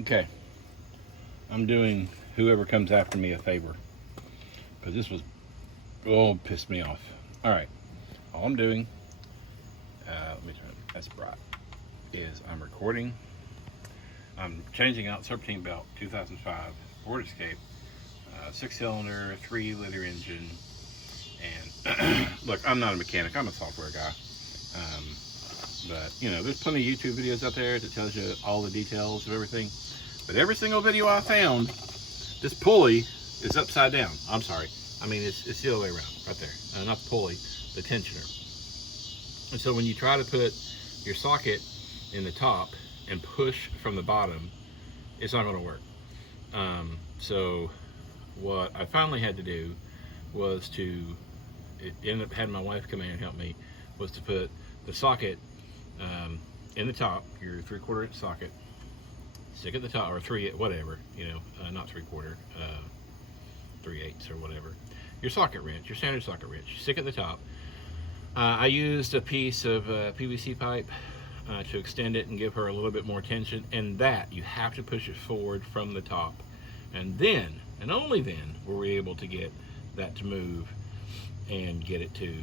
Okay, I'm doing whoever comes after me a favor because this was pissed me off. All right, all I'm doing, let me turn it. That's bright. Is I'm recording. I'm changing out Serpentine belt 2005 Ford Escape, 6-cylinder, 3-liter engine, and look, I'm not a mechanic. I'm a software guy. Um, but there's plenty of YouTube videos out there that tells you all the details of everything. But every single video I found, this pulley is upside down. I'm sorry. I mean, it's the other way around, right there. Not the pulley, the tensioner. And so when you try to put your socket in the top and push from the bottom, it's not going to work. So what I finally had to do was to, it ended up having my wife come in and help me, was to put the socket in the top, your 3/4 inch socket, stick at the top, or whatever, not 3/4, 3/8 or whatever. Your socket wrench, your standard socket wrench, stick at the top. I used a piece of PVC pipe to extend it and give her a little bit more tension, and that you have to push it forward from the top, and then, and only then, were we able to get that to move and get it to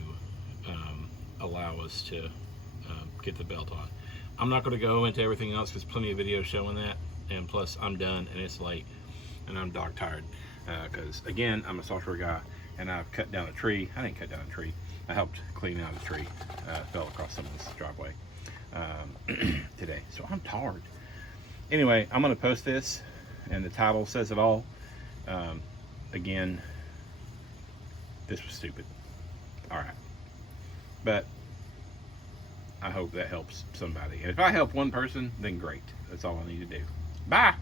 allow us to get the belt on. I'm not going to go into everything else because plenty of videos showing that, and plus I'm done and it's late and I'm dog tired because again, I'm a software guy and I've cut down a tree. I didn't cut down a tree. I helped clean out a tree. Fell across someone's driveway today, so I'm tired. Anyway, I'm going to post this, and the title says it all. Again, this was stupid. All right, but I hope that helps somebody. And if I help one person, then great. That's all I need to do. Bye.